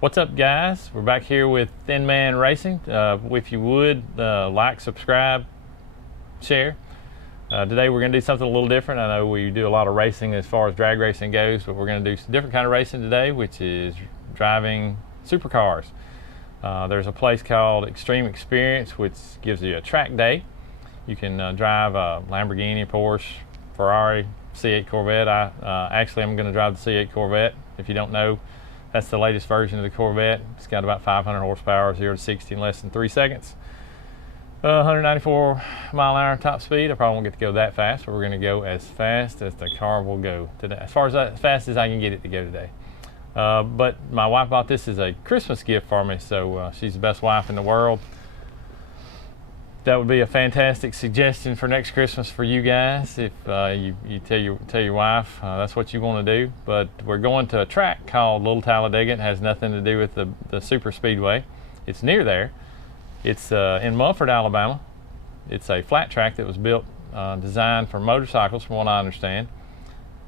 What's up, guys? We're back here with Thin Man Racing. If you would, like, subscribe, share. Today we're going to do something a little different. I know we do a lot of racing as far as drag racing goes, but we're going to do some different kind of racing today, which is driving supercars. There's a place called Xtreme Xperience, which gives you a track day. You can drive a Lamborghini, Porsche, Ferrari, C8 Corvette. Actually, I'm going to drive the C8 Corvette. If you don't know, that's the latest version of the Corvette. It's got about 500 horsepower, 0 to 60 in less than 3 seconds. 194 mile an hour top speed. I probably won't get to go that fast, but we're going to go as fast as the car will go today. As far as fast as I can get it to go today. But my wife bought this as a Christmas gift for me, so she's the best wife in the world. That would be a fantastic suggestion for next Christmas for you guys. If you tell your wife that's what you want to do. But we're going to a track called Little Talladega. It has nothing to do with the super speedway. It's near there. It's in Mumford, Alabama. It's a flat track that was built, designed for motorcycles, from what I understand.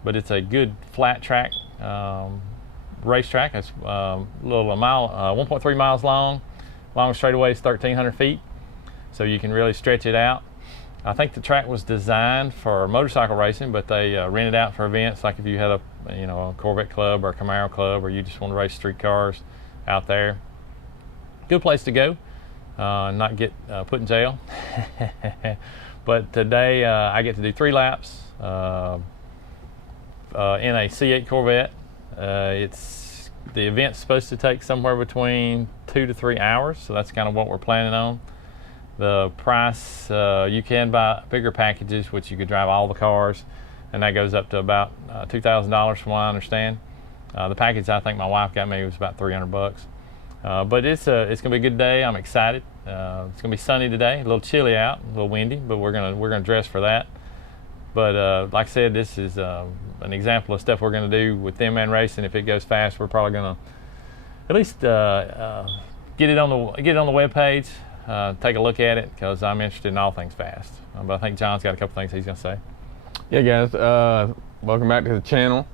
But it's a good flat track racetrack. It's a mile, 1.3 miles long. Long straightaway is 1,300 feet. So you can really stretch it out. I think the track was designed for motorcycle racing, but they rent it out for events, like if you had a Corvette club or a Camaro club, or you just want to race street cars out there. Good place to go, not get put in jail. But today I get to do 3 laps in a C8 Corvette. The event's supposed to take somewhere between 2 to 3 hours, so that's kind of what we're planning on. The price, you can buy bigger packages, which you could drive all the cars, and that goes up to about $2,000 from what I understand. The package I think my wife got me was about 300 bucks. But it's going to be a good day. I'm excited. It's going to be sunny today, a little chilly out, a little windy, but we're gonna dress for that. But like I said, this is an example of stuff we're going to do with Thin Man Racing. If it goes fast, we're probably going to at least get it on the web page. Take a look at it, because I'm interested in all things fast. But I think John's got a couple things he's going to say. Yeah, guys, welcome back to the channel.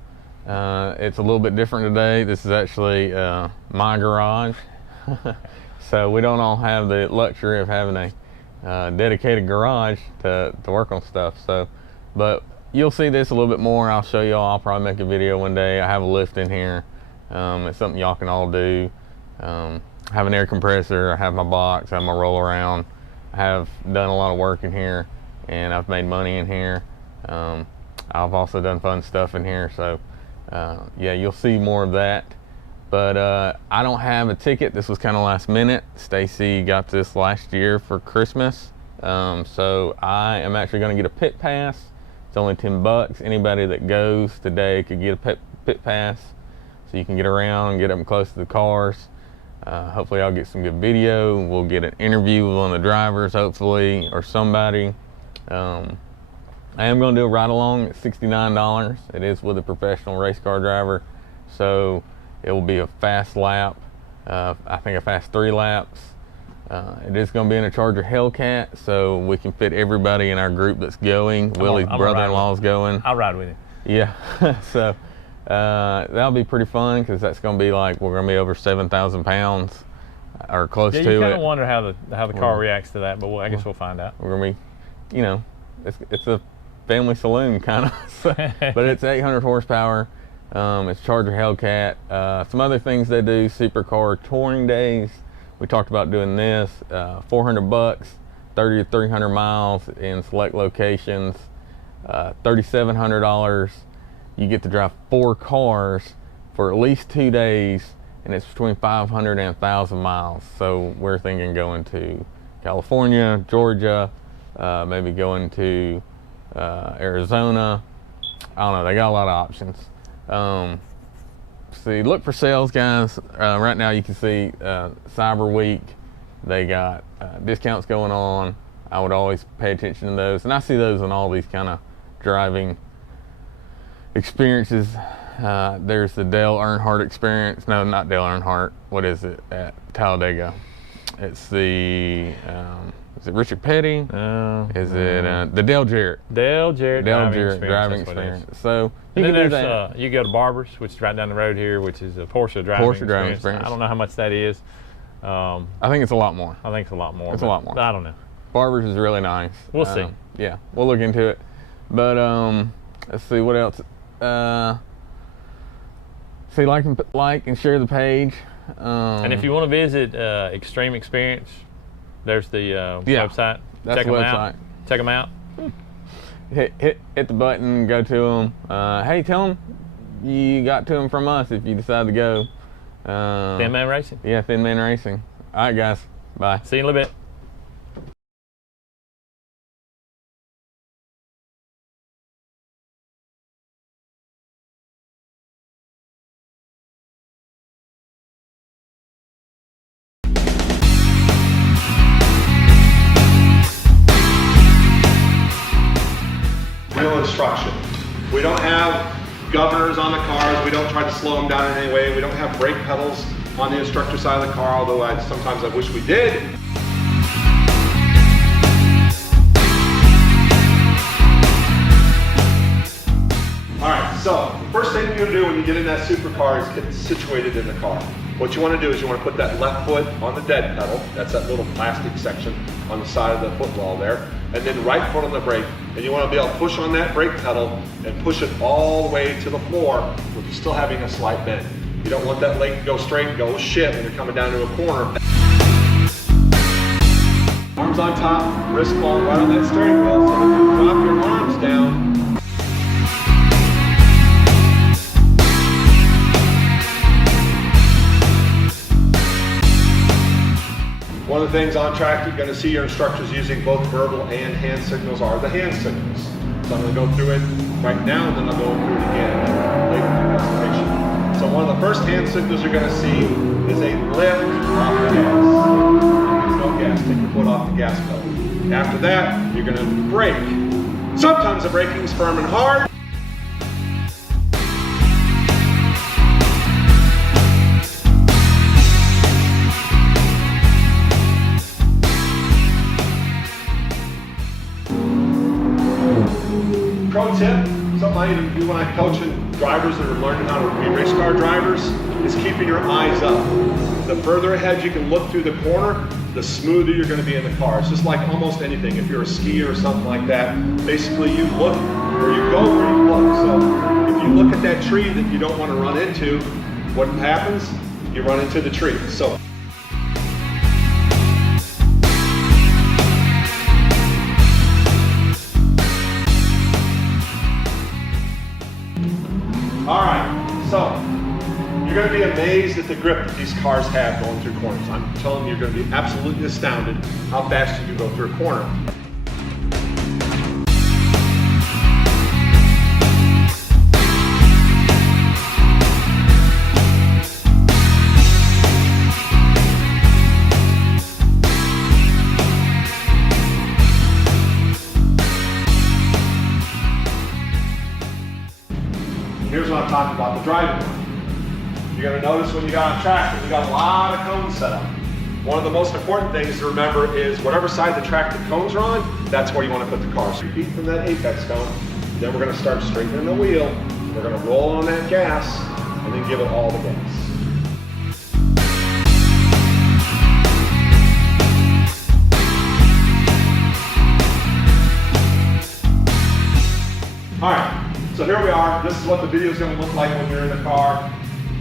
It's a little bit different today. This is actually my garage. So we don't all have the luxury of having a dedicated garage to work on stuff. But you'll see this a little bit more. I'll show y'all. I'll probably make a video one day. I have a lift in here. It's something y'all can all do. I have an air compressor, I have my box, I have my roll around. I have done a lot of work in here, and I've made money in here. I've also done fun stuff in here, so yeah, you'll see more of that. But I don't have a ticket. This was kind of last minute. Stacy got this last year for Christmas, so I am actually going to get a pit pass. It's only 10 bucks. Anybody that goes today could get a pit pass, so you can get around and get up close to the cars. Hopefully I'll get some good video. We'll get an interview with one of the drivers, hopefully, or somebody. I am going to do a ride along at $69. It is with a professional race car driver, so it will be a fast lap. I think a fast 3 laps. It is going to be in a Dodge Hellcat, so we can fit everybody in our group that's going. Willie's brother-in-law is going. I'll ride with you. Yeah, so that'll be pretty fun, because that's going to be like, we're going to be over 7,000 pounds or close to it. You kind of wonder how the car reacts to that, but I guess we'll find out. We're going to be, it's a family saloon kind of, but it's 800 horsepower. It's Dodge Hellcat. Some other things they do: supercar touring days. We talked about doing this. 400 bucks, 30 to 300 miles in select locations. $3,700. You get to drive 4 cars for at least 2 days, and it's between 500 and 1,000 miles. So we're thinking going to California, Georgia, maybe going to Arizona. I don't know, they got a lot of options. See, look for sales, guys. Right now you can see Cyber Week. They got discounts going on. I would always pay attention to those, and I see those in all these kind of driving experiences. There's the Dale Earnhardt experience. No, not Dale Earnhardt. What is it at Talladega? It's the is it Richard Petty? Is it the Dale Jarrett? Dale Jarrett Driving Experience. So you and can do then there's that. you go to Barber's, which is right down the road here, which is a Porsche driving experience. I don't know how much that is. I think it's a lot more. I think it's a lot more. It's a lot more. I don't know. Barber's is really nice. We'll see. Yeah, we'll look into it. But let's see what else. See, like and share the page. And if you want to visit Xtreme Xperience, there's the website. That's the website. Check them out. Hit the button, go to them. Hey, tell them you got to them from us if you decide to go. Thin Man Racing. Yeah, Thin Man Racing. All right, guys. Bye. See you in a little bit. Real instruction. We don't have governors on the cars. We don't try to slow them down in any way. We don't have brake pedals on the instructor side of the car, although sometimes I wish we did. All right, so the first thing you're gonna do when you get in that supercar is get situated in the car. What you want to do is you want to put that left foot on the dead pedal. That's that little plastic section on the side of the footwell there. And then right foot on the brake. And you want to be able to push on that brake pedal and push it all the way to the floor with you still having a slight bend. You don't want that leg to go straight and go, oh shit, when you're coming down to a corner. Arms on top, wrist ball right on that steering wheel. So if you drop your arms down, one of the things on track you're going to see your instructors using both verbal and hand signals are the hand signals. So I'm going to go through it right now and then I'll go through it again later in the presentation. So one of the first hand signals you're going to see is a lift off the gas. There's no gas, take your foot off the gas pedal. After that, you're going to brake. Sometimes the braking's firm and hard. Pro tip, something I even do when I'm coaching drivers that are learning how to be race car drivers, is keeping your eyes up. The further ahead you can look through the corner, the smoother you're going to be in the car. It's just like almost anything. If you're a skier or something like that, basically you look where you go where you look. So if you look at that tree that you don't want to run into, what happens? You run into the tree. So all right, so you're going to be amazed at the grip that these cars have going through corners. I'm telling you, you're going to be absolutely astounded how fast you can go through a corner. Here's what I'm talking about, the driving line. You're going to notice when you got on track that you got a lot of cones set up. One of the most important things to remember is whatever side of the track the cones are on, that's where you want to put the car. So 3 feet from that apex cone, then we're going to start straightening the wheel. We're going to roll on that gas and then give it all the gas. All right, so here we are. This is what the video is going to look like when you're in the car.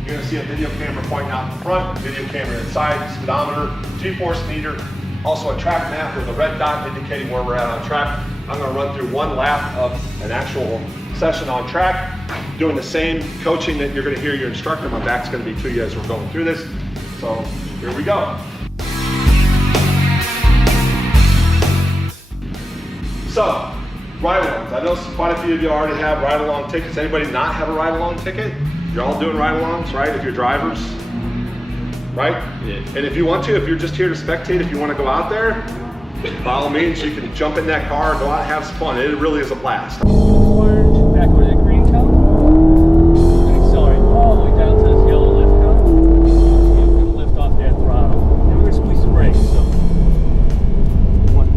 You're going to see a video camera pointing out in front, video camera inside, speedometer, G-force meter, also a track map with a red dot indicating where we're at on track. I'm going to run through one lap of an actual session on track, doing the same coaching that you're going to hear your instructor. My back's going to be to you as we're going through this. So here we go. So, ride-alongs. I know quite a few of you already have ride-along tickets. Anybody not have a ride-along ticket? You're all doing ride-alongs, right? If you're drivers, right? Yeah. And if you want to, if you're just here to spectate, if you want to go out there, by all means, you can jump in that car, go out and have some fun. It really is a blast. Orange, back with a green cone, and accelerate all the way down to this yellow lift cone. You're going to lift off that throttle. And we're going to squeeze the brakes. So, 1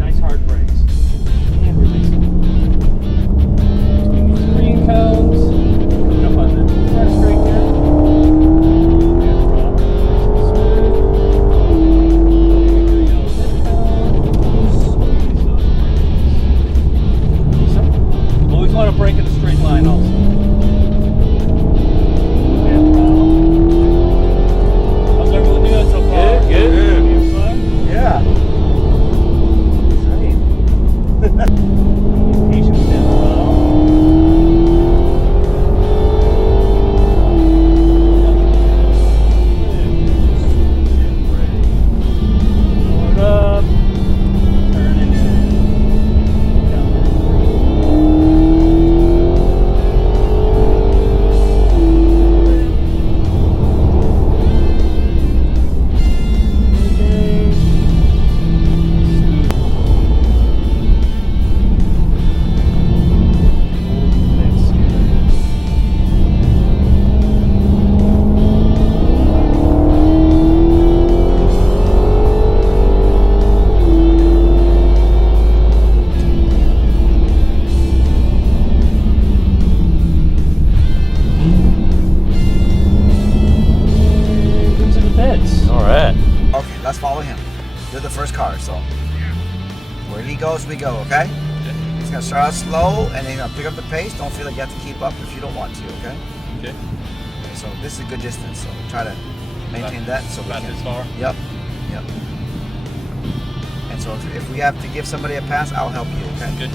might want to brake in a straight line also. How's everyone doing so far? Good. Having fun? Yeah. Patient with that as well. Load up. Turn it in. Into the pits. All right. Okay, let's follow him. You're the first car, so where he goes, we go, okay? He's gonna start out slow and then he's gonna pick up the pace. Don't feel like you have to keep up if you don't want to, okay? Okay. Okay, so this is a good distance, so try to maintain that so we About can. this far. Yep, yep. And so if we have to give somebody a pass, I'll help you, okay? Good.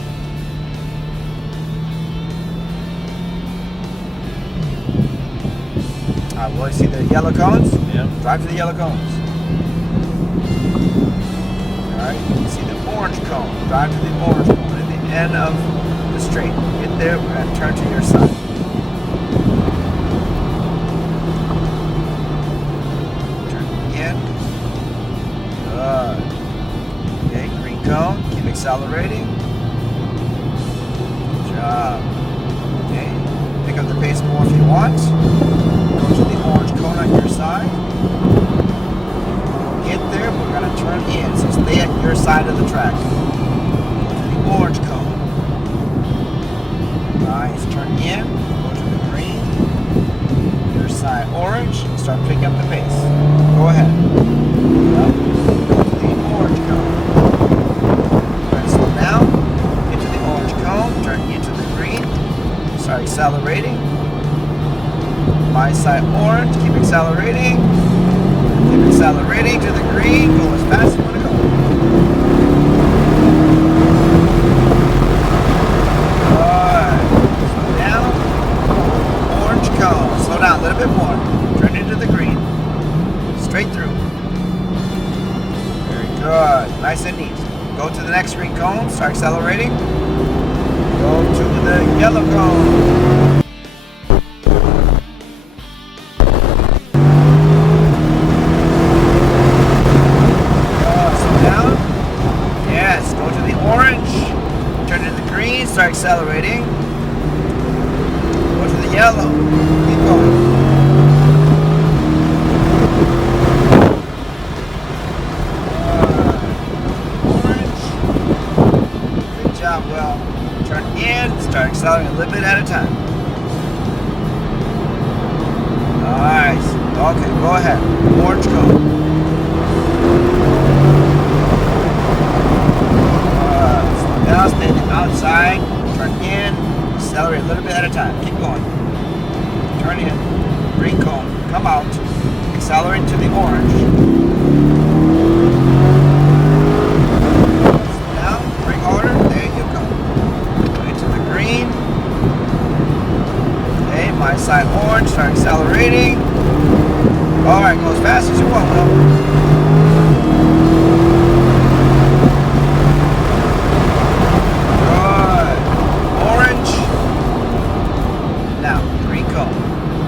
Will you see the yellow cones? Yeah. Drive to the yellow cones. Alright, you see the orange cone. Drive to the orange cone at the end of the straight. Get there, we're going to turn to your side. Turn again. Good. Okay, green cone. Keep accelerating. Good job. Okay, pick up the pace more if you want. Go to the orange cone on your side. Get there, we're going to turn in. So stay at your side of the track. Go to the orange cone. Nice. Turn in. Go to the green. Your side orange. Start picking up the pace. Go ahead. Yep. Go to the orange cone. Try to slow down. Into the orange cone. Turn into the green. Start accelerating. My side orange, keep accelerating. Keep accelerating to the green. Go as fast as you want to go. Good. Slow down. Orange cone. Slow down a little bit more. Turn into the green. Straight through. Very good. Nice and neat. Go to the next green cone. Start accelerating. Go to the yellow cone. Start accelerating. Go to the yellow. Keep going. Orange. Good job, Will. Turn in. Start accelerating a little bit at a time. Nice. Okay, go ahead. Orange cone. Now stay outside, turn in, accelerate a little bit at a time. Keep going. Turn in, green cone, come out, accelerate to the orange. Slow down, brake harder, there you go. Go into the green. Okay, my side orange, start accelerating. Alright, go as fast as you want, Will.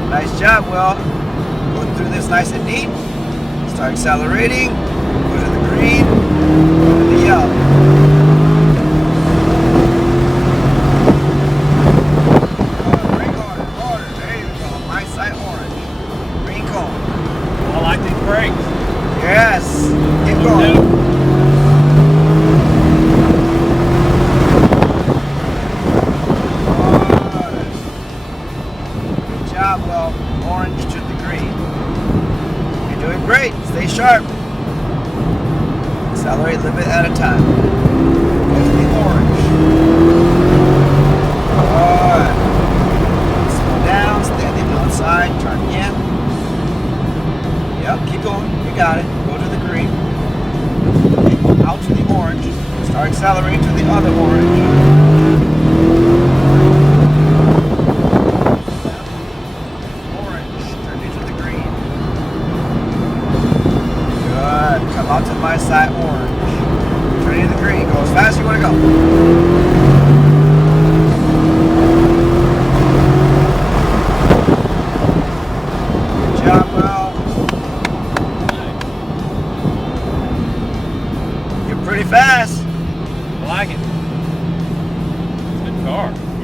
Nice job, Will. Go through this nice and neat. Start accelerating. Go to the green. Go to the yellow. Brake harder, harder. There you go. My side orange. Green cone. I like these brakes. Yes. Keep going. Well, orange to the green. You're doing great. Stay sharp. Accelerate a little bit at a time. Go to the orange.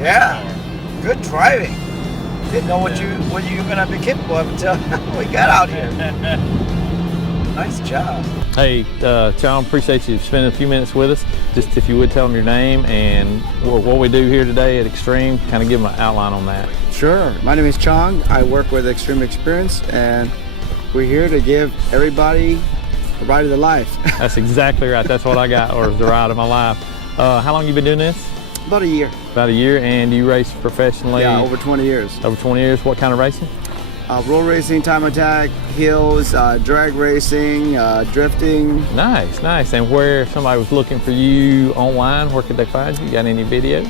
Yeah. Good driving. Didn't know what you were gonna be capable of until we got out here. Nice job. Hey, John, appreciate you spending a few minutes with us. Just if you would tell them your name and what we do here today at Xtreme, kind of give them an outline on that. Sure. My name is Chong. I work with Xtreme Xperience, and we're here to give everybody the ride of their life. That's exactly right. That's what I got, or the ride of my life. How long you been doing this? About a year. About a year. And you race professionally? Yeah, over 20 years. Over 20 years. What kind of racing? Road racing, time attack, hills, drag racing, drifting. Nice, nice. And where, if somebody was looking for you online, where could they find you? Got any videos?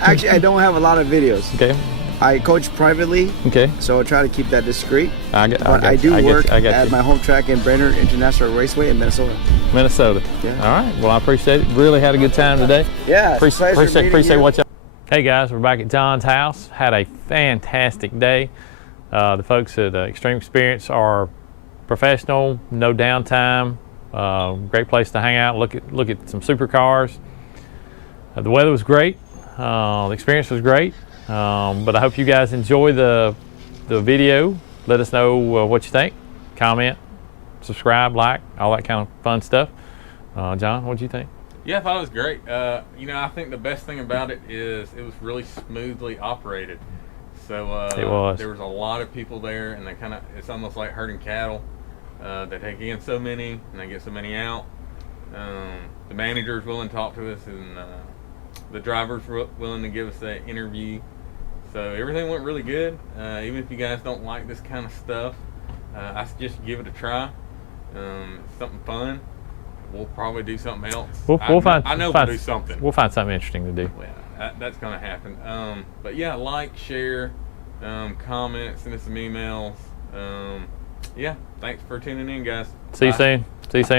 Actually, I don't have a lot of videos. Okay. I coach privately, Okay. so I try to keep that discreet. I do work at at my home track in Brainerd International Raceway in Minnesota. Minnesota. Yeah. All right. Well, I appreciate it. Really had a good time today. Yeah. Appreciate you. what y'all. Hey guys, we're back at John's house. Had a fantastic day. The folks at Xtreme Xperience are professional, no downtime. Great place to hang out. Look at some supercars. The weather was great. The experience was great. But I hope you guys enjoy the video. Let us know what you think. Comment, subscribe, like, all that kind of fun stuff. John, what do you think? Yeah, I thought it was great. You know, I think the best thing about it is it was really smoothly operated. So It was. There was a lot of people there, and it's almost like herding cattle. They take in so many, and they get so many out. The manager's willing to talk to us, and the driver's willing to give us that interview. So everything went really good. Even if you guys don't like this kind of stuff, I suggest you give it a try. It's something fun. We'll probably do something else. We'll do something. We'll find something interesting to do. Well, that's going to happen. But yeah, like, share, comment, send us some emails. Yeah, thanks for tuning in, guys. See you Bye. soon. See you soon.